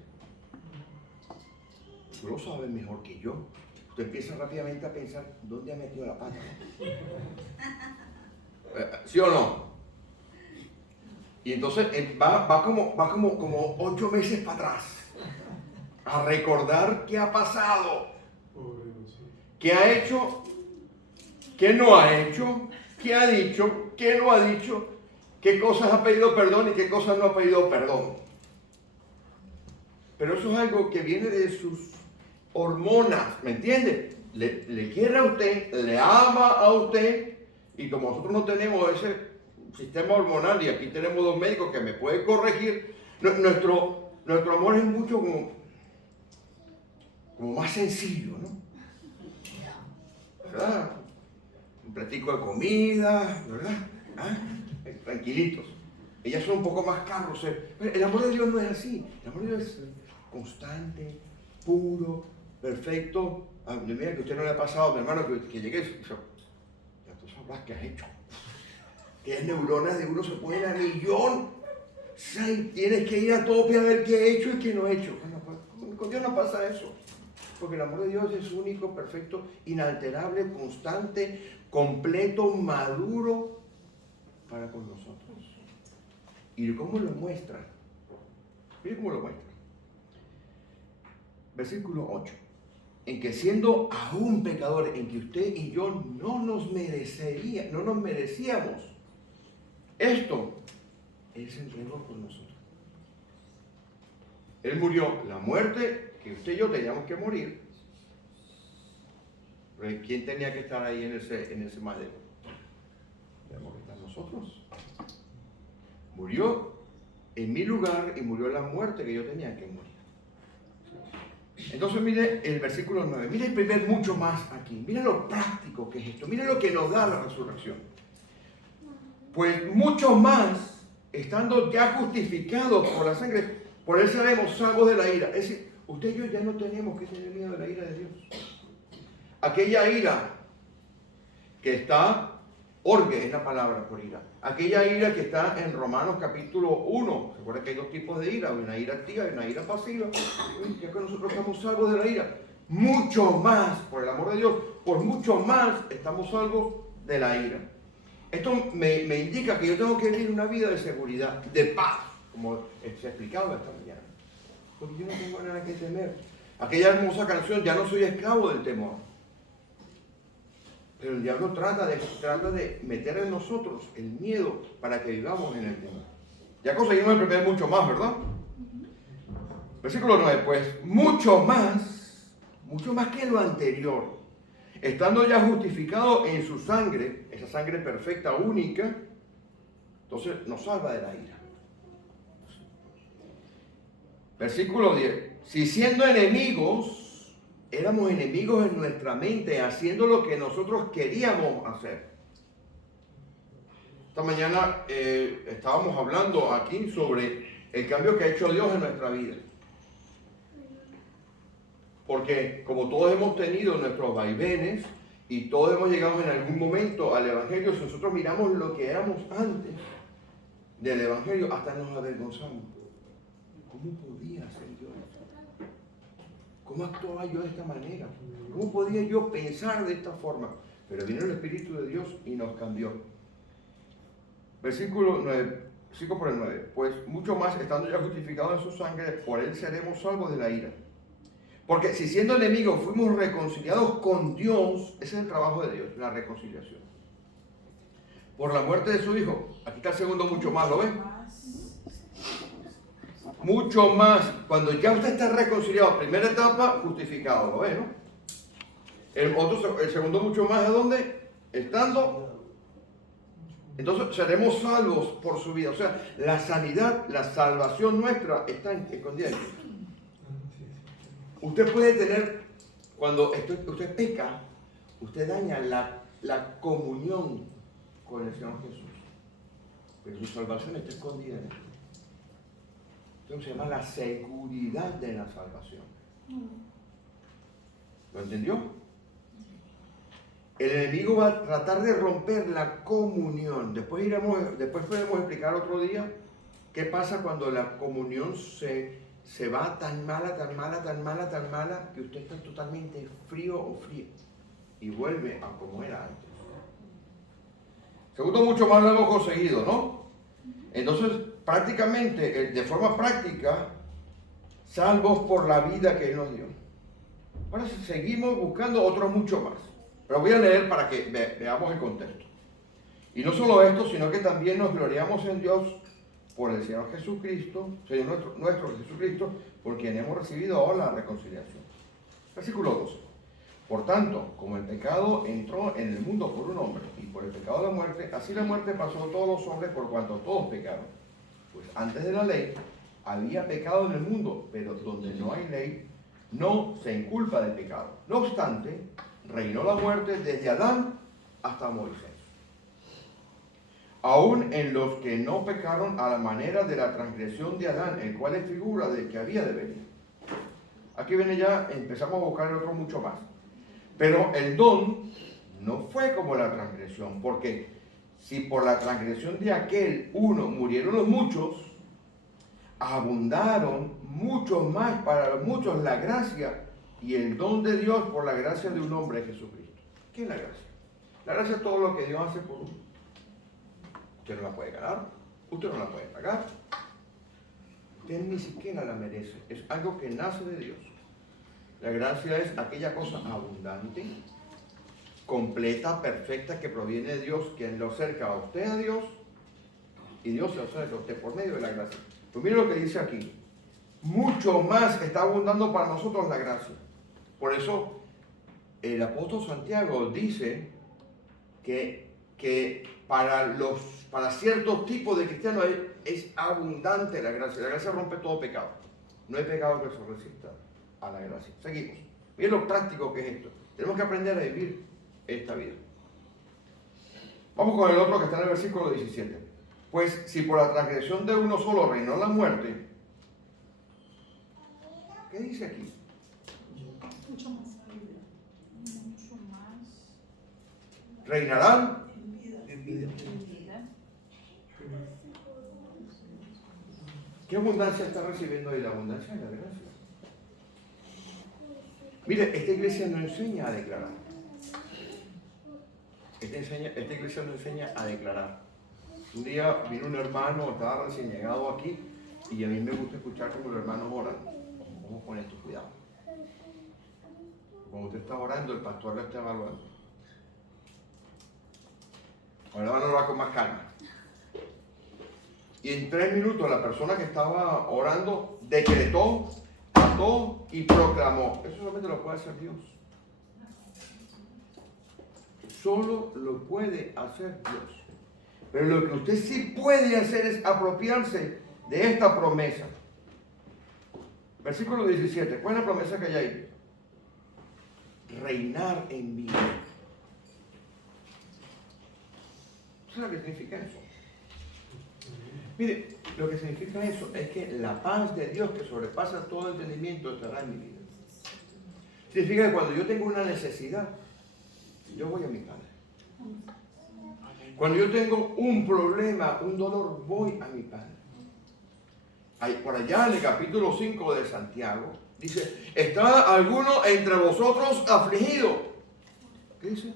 tú lo sabes mejor que yo. Usted empieza rápidamente a pensar, ¿dónde ha metido la pata? ¿Sí o no? Y entonces va como 8 meses para atrás. a recordar qué ha pasado, qué ha hecho, qué no ha hecho, qué ha dicho, qué no ha dicho, qué cosas ha pedido perdón y qué cosas no ha pedido perdón. Pero eso es algo que viene de sus hormonas, ¿me entiende? Le quiere a usted, le ama a usted, y como nosotros no tenemos ese sistema hormonal, y aquí tenemos dos médicos que me pueden corregir, nuestro amor es mucho como más sencillo, ¿no? ¿Verdad? Un platico de comida, ¿verdad? ¿Ah? Tranquilitos. Ellas son un poco más carros. El amor de Dios no es así. El amor de Dios es constante, puro, perfecto. Mira que a usted no le ha pasado, mi hermano, que llegue y ya tú sabrás qué has hecho. Que neuronas de uno se ponen a millón. Ay, tienes que ir a tope a ver qué he hecho y qué no he hecho. Bueno, con Dios no pasa eso. Porque el amor de Dios es único, perfecto, inalterable, constante, completo, maduro para con nosotros. ¿Y cómo lo muestra? Mire cómo lo muestra. Versículo 8. En que siendo aún pecadores, en que usted y yo no nos merecíamos esto, Él se entregó por nosotros. Él murió la muerte que usted y yo teníamos que morir. Pero ¿quién tenía que estar ahí en ese madero? Tenemos que estar nosotros. Murió en mi lugar y murió la muerte que yo tenía que morir. Entonces mire el versículo 9, mire el primer mucho más aquí, mire lo práctico que es esto, mire lo que nos da la resurrección. Pues mucho más, estando ya justificados por la sangre, por él seremos salvos de la ira. Es decir, usted y yo ya no tenemos que tener miedo de la ira de Dios. Aquella ira que está, orgue es la palabra por ira, aquella ira que está en Romanos capítulo 1, recuerda que hay dos tipos de ira, una ira activa y una ira pasiva. Ya que nosotros estamos salvos de la ira, mucho más, por el amor de Dios, por mucho más estamos salvos de la ira. Esto me indica que yo tengo que vivir una vida de seguridad, de paz, como se ha explicado esta mañana. Porque yo no tengo nada que temer. Aquella hermosa canción, ya no soy esclavo del temor. Pero el diablo trata de meter en nosotros el miedo para que vivamos en el temor. Ya conseguimos el primer mucho más, ¿verdad? Versículo 9, pues mucho más que lo anterior, estando ya justificado en su sangre, esa sangre perfecta, única, entonces nos salva de la ira. Versículo 10, si siendo enemigos, éramos enemigos en nuestra mente, haciendo lo que nosotros queríamos hacer. Esta mañana estábamos hablando aquí sobre el cambio que ha hecho Dios en nuestra vida. Porque como todos hemos tenido nuestros vaivenes y todos hemos llegado en algún momento al Evangelio, si nosotros miramos lo que éramos antes del Evangelio, hasta nos avergonzamos. ¿Cómo podía ser yo esto? ¿Cómo actuaba yo de esta manera? ¿Cómo podía yo pensar de esta forma? Pero vino el Espíritu de Dios y nos cambió. Versículo 9, 5 por el 9. Pues mucho más, estando ya justificados en su sangre, por él seremos salvos de la ira. Porque si siendo enemigos fuimos reconciliados con Dios, ese es el trabajo de Dios, la reconciliación. Por la muerte de su Hijo. Aquí está el segundo mucho más, ¿lo ven? Mucho más. Cuando ya usted está reconciliado, primera etapa, justificado, ¿lo ven, no? El segundo mucho más, ¿a dónde? Estando. Entonces seremos salvos por su vida. O sea, la sanidad, la salvación nuestra está escondida en Cristo. Usted puede tener, cuando usted peca, usted daña la comunión con el Señor Jesús. Pero su salvación está escondida en él. Entonces se llama la seguridad de la salvación. ¿Lo entendió? El enemigo va a tratar de romper la comunión. Después podemos explicar otro día qué pasa cuando la comunión se va tan mala, que usted está totalmente frío o fría y vuelve a como era antes. Segundo, mucho más lo hemos conseguido, ¿no? Entonces, prácticamente, de forma práctica, salvos por la vida que Él nos dio. Ahora seguimos buscando otros mucho más. Pero voy a leer para que veamos el contexto. Y no solo esto, sino que también nos gloriamos en Dios por el Señor Jesucristo, Señor nuestro Jesucristo, por quien hemos recibido ahora la reconciliación. Versículo 12. Por tanto, como el pecado entró en el mundo por un hombre, y por el pecado la muerte, así la muerte pasó a todos los hombres por cuanto todos pecaron. Pues antes de la ley había pecado en el mundo, pero donde no hay ley, no se inculpa del pecado. No obstante, reinó la muerte desde Adán hasta Moisés, aún en los que no pecaron a la manera de la transgresión de Adán, el cual es figura del que había de venir. Aquí viene ya, empezamos a buscar el otro mucho más. Pero el don no fue como la transgresión, porque si por la transgresión de aquel uno murieron los muchos, abundaron muchos más para los muchos la gracia y el don de Dios por la gracia de un hombre, Jesucristo. ¿Qué es la gracia? La gracia es todo lo que Dios hace por uno. Usted no la puede ganar, usted no la puede pagar, usted ni siquiera la merece. Es algo que nace de Dios. La gracia es aquella cosa abundante, completa, perfecta, que proviene de Dios, quien lo acerca a usted a Dios y Dios se acerca a usted por medio de la gracia. Pues mire lo que dice aquí. Mucho más está abundando para nosotros la gracia. Por eso el apóstol Santiago dice que para ciertos tipos de cristianos es abundante la gracia. La gracia rompe todo pecado. No hay pecado que se resista a la gracia. Seguimos. Miren lo práctico que es esto. Tenemos que aprender a vivir esta vida. Vamos con el otro que está en el versículo 17. Pues si por la transgresión de uno solo reinó la muerte, ¿qué dice aquí? Mucho más. Mucho más. Reinarán En vida. ¿Qué abundancia está recibiendo ahí? La abundancia de la gracia. Mire, esta iglesia no enseña a declarar. Esta iglesia no enseña a declarar. Un día vino un hermano, estaba recién llegado aquí, y a mí me gusta escuchar cómo los hermanos oran. Vamos con esto, cuidado. Cuando usted está orando, el pastor lo está evaluando. Ahora van a orar con más calma. Y en 3 minutos la persona que estaba orando decretó, ató y proclamó. Eso solamente lo puede hacer Dios. Solo lo puede hacer Dios. Pero lo que usted sí puede hacer es apropiarse de esta promesa. Versículo 17. ¿Cuál es la promesa que hay ahí? Reinar en vida. ¿Sabe lo que significa eso? Mire, lo que significa eso es que la paz de Dios que sobrepasa todo entendimiento estará en mi vida. Significa que cuando yo tengo una necesidad, yo voy a mi Padre. Cuando yo tengo un problema, un dolor, voy a mi Padre. Por allá en el capítulo 5 de Santiago, dice, ¿está alguno entre vosotros afligido? ¿Qué dice?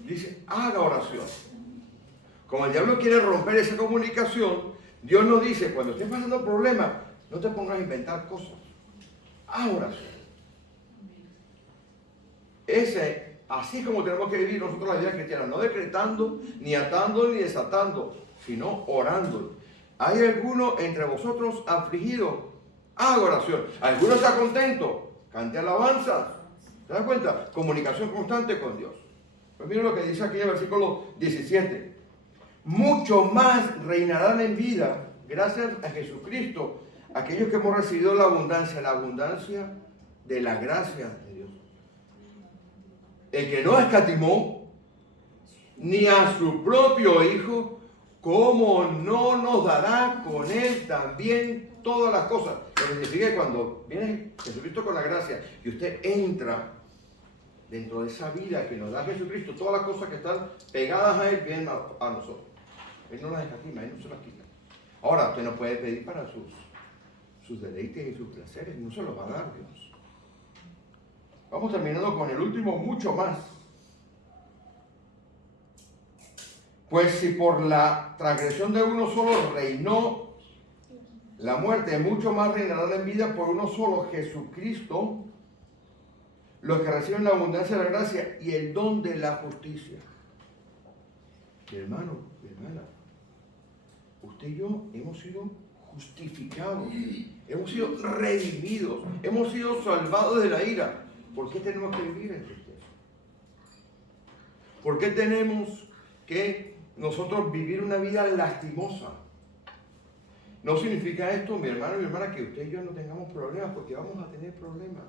Dice, haga oración. Como el diablo quiere romper esa comunicación, Dios nos dice, cuando estés pasando problemas, no te pongas a inventar cosas. Haz oración. Así como tenemos que vivir nosotros la vida cristiana, no decretando, ni atando, ni desatando, sino orando. ¿Hay alguno entre vosotros afligido? Haga oración. ¿Alguno está contento? Cante alabanza. ¿Te das cuenta? Comunicación constante con Dios. Pues miren lo que dice aquí en el versículo 17. Mucho más reinarán en vida, gracias a Jesucristo, aquellos que hemos recibido la abundancia de la gracia de Dios. El que no escatimó ni a su propio Hijo, ¿cómo no nos dará con Él también todas las cosas? Lo que significa que cuando viene Jesucristo con la gracia y usted entra dentro de esa vida que nos da Jesucristo, todas las cosas que están pegadas a Él vienen a nosotros. Él no las escatima, Él no se las quita. Ahora, usted no puede pedir para sus deleites y sus placeres, no se los va a dar Dios. Vamos terminando con el último, mucho más. Pues si por la transgresión de uno solo reinó la muerte, mucho más reinarán en vida por uno solo, Jesucristo, los que reciben la abundancia de la gracia y el don de la justicia. Mi hermano, mi hermana, usted y yo hemos sido justificados, hemos sido redimidos, hemos sido salvados de la ira. ¿Por qué tenemos que vivir en tristeza? ¿Por qué tenemos que nosotros vivir una vida lastimosa? No significa esto, mi hermano y mi hermana, que usted y yo no tengamos problemas, porque vamos a tener problemas.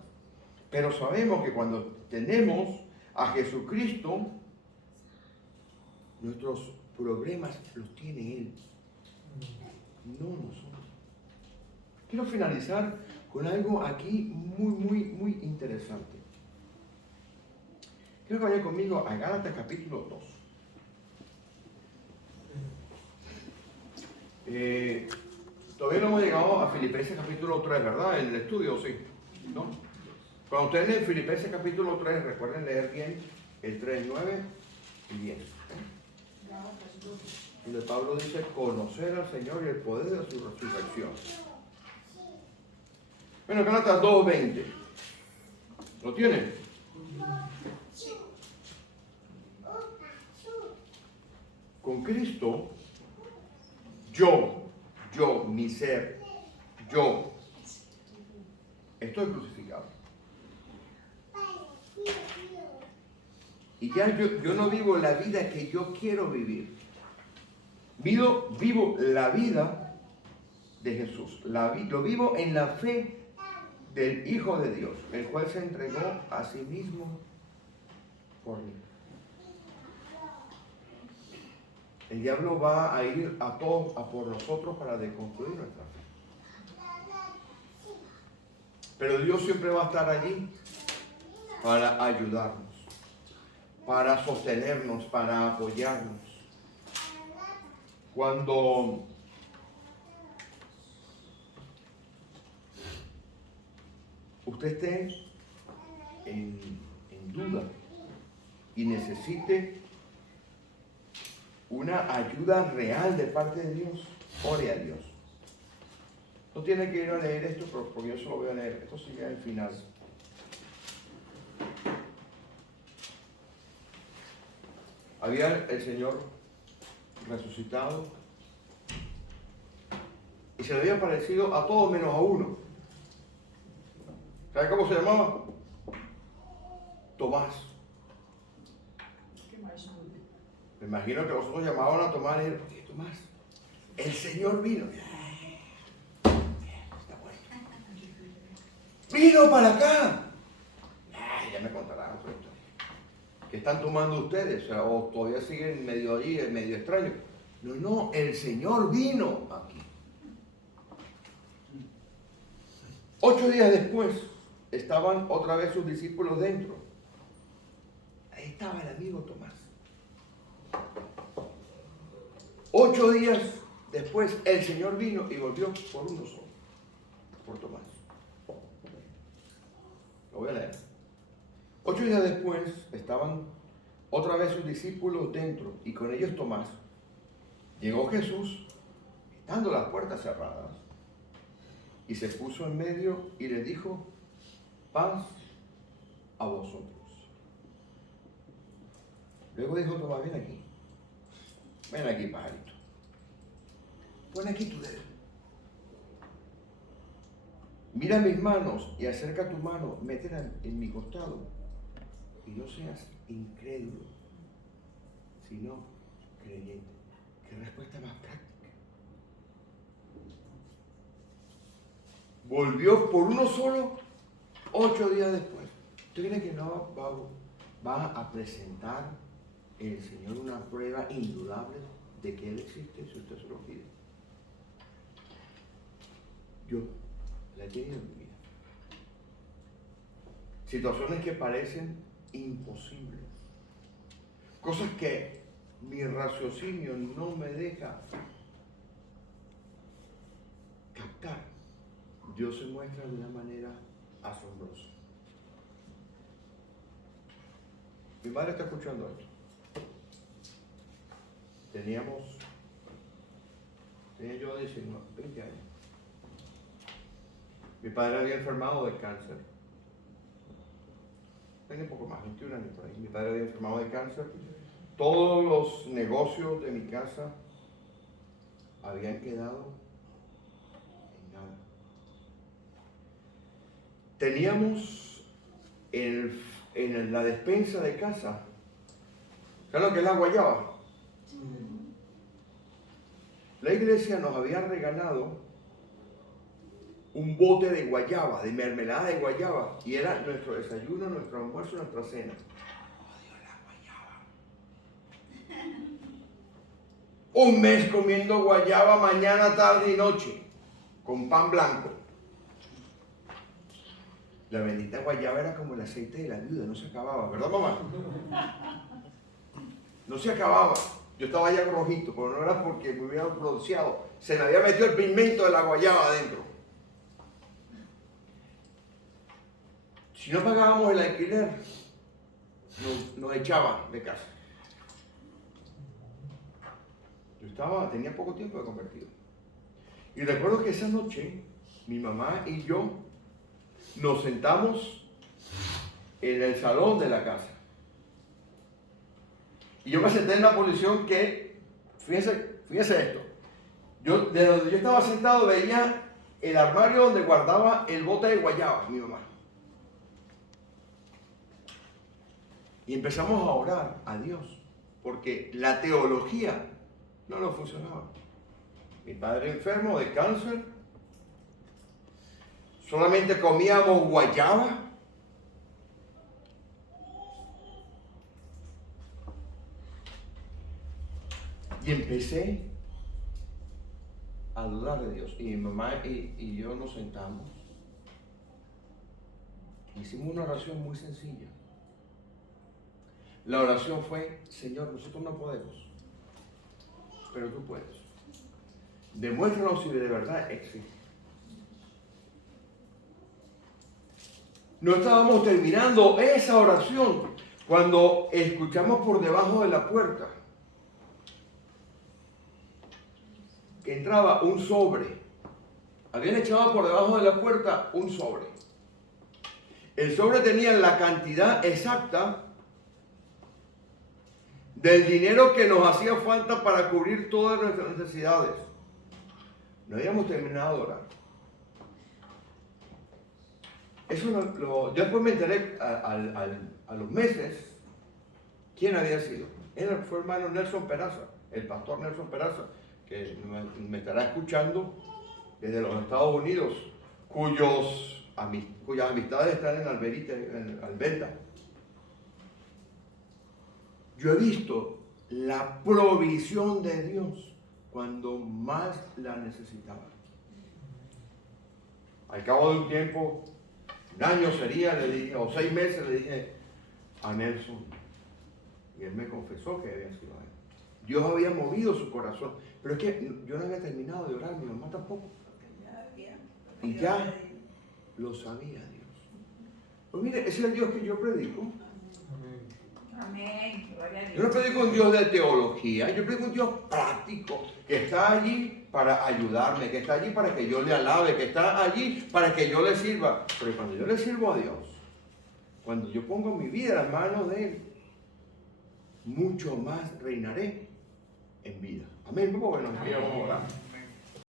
Pero sabemos que cuando tenemos a Jesucristo, nuestros problemas los tiene Él, no nosotros. Quiero finalizar con algo aquí muy interesante. Quiero que vaya conmigo a Gálatas capítulo 2. Todavía no hemos llegado a Filipenses capítulo 3, ¿verdad? En el estudio, sí. ¿No? Cuando ustedes leen Filipenses capítulo 3, recuerden leer bien el 3, 9 y 10. Donde Pablo dice conocer al Señor y el poder de su resurrección. Bueno, Gálatas 2:20. ¿Lo tienen? Con Cristo, mi ser, yo, estoy crucificado. Y ya yo no vivo la vida que yo quiero vivir. Vivo la vida de Jesús. Lo vivo en la fe del Hijo de Dios, el cual se entregó a sí mismo por mí. El diablo va a ir a todos a por nosotros para deconstruir nuestra fe. Pero Dios siempre va a estar allí para ayudarnos, para sostenernos, para apoyarnos. Cuando usted esté en duda y necesite una ayuda real de parte de Dios, ore a Dios. No tiene que ir a leer esto, porque yo solo voy a leer. Esto sigue al final. Había el Señor resucitado y se le había parecido a todos menos a uno. ¿Sabe cómo se llamaba? Tomás. Me imagino que vosotros llamaban a Tomás y dijeron, Tomás, el Señor vino. Está bueno. Vino para acá. Ya me contarán otra historia. ¿Qué están tomando ustedes? O todavía siguen medio allí, medio extraño. No, el Señor vino aquí. 8 días después, estaban otra vez sus discípulos dentro. Ahí estaba el amigo Tomás. 8 días después, el Señor vino y volvió por uno solo, por Tomás. Lo voy a leer. 8 días después, estaban otra vez sus discípulos dentro y con ellos Tomás. Llegó Jesús, estando las puertas cerradas, y se puso en medio y le dijo, paz a vosotros. Luego dijo Tomás, ven aquí, pajarito. Pon aquí tu dedo. Mira mis manos y acerca tu mano, métela en mi costado. Y no seas incrédulo, sino creyente. ¿Qué respuesta más práctica? Volvió por uno solo 8 días después. ¿Usted cree que no va a presentar el Señor una prueba indudable de que Él existe si usted se lo pide? Yo la he tenido en mi vida. Situaciones que parecen imposibles. Cosas que mi raciocinio no me deja captar. Dios se muestra de una manera asombrosa. Mi madre está escuchando esto. Tenía yo 19, 20 años. Mi padre había enfermado de cáncer. Tenía un poco más, 21 años por ahí. Mi padre había enfermado de cáncer. Todos los negocios de mi casa habían quedado en nada. Teníamos en la despensa de casa, ¿sabes lo que es la guayaba? La iglesia nos había regalado un bote de guayaba, de mermelada de guayaba, y era nuestro desayuno, nuestro almuerzo, nuestra cena. Odio la guayaba. Un mes comiendo guayaba mañana, tarde y noche, con pan blanco. La bendita guayaba era como el aceite de la viuda, no se acababa, ¿verdad, mamá? No se acababa. Yo estaba ya rojito, pero no era porque me hubiera bronceado. Se me había metido el pigmento de la guayaba adentro. Si no pagábamos el alquiler, nos echaban de casa. Tenía poco tiempo de convertido. Y recuerdo que esa noche, mi mamá y yo nos sentamos en el salón de la casa. Y yo me senté en una posición que, fíjense esto. De donde yo estaba sentado veía el armario donde guardaba el bote de guayaba, mi mamá. Y empezamos a orar a Dios, porque la teología no nos funcionaba. Mi padre enfermo de cáncer, solamente comíamos guayaba. Y empecé a dudar de Dios. Y mi mamá y yo nos sentamos. Hicimos una oración muy sencilla. La oración fue: Señor, nosotros no podemos, pero tú puedes. Demuéstranos si de verdad existe. No estábamos terminando esa oración cuando escuchamos por debajo de la puerta que entraba un sobre. Habían echado por debajo de la puerta un sobre. El sobre tenía la cantidad exacta del dinero que nos hacía falta para cubrir todas nuestras necesidades. No habíamos terminado de orar. Eso yo después me enteré a los meses quién había sido. Fue el hermano Nelson Peraza, el pastor Nelson Peraza, que me estará escuchando desde los Estados Unidos, cuyas amistades están en Alberta. Yo he visto la provisión de Dios cuando más la necesitaba. Al cabo de un tiempo, un año sería, le dije, o 6 meses, le dije a Nelson, y él me confesó que había sido él. Dios había movido su corazón, pero es que yo no había terminado de orar, mi mamá tampoco. Y ya lo sabía Dios. Pues mire, ese es el Dios que yo predico. Amén. Gloria a Dios. Yo no predico un Dios de teología, yo predico un Dios práctico, que está allí para ayudarme, que está allí para que yo le alabe, que está allí para que yo le sirva. Pero cuando yo le sirvo a Dios, cuando yo pongo mi vida en las manos de Él, mucho más reinaré en vida. Amén. Bueno, vamos a orar.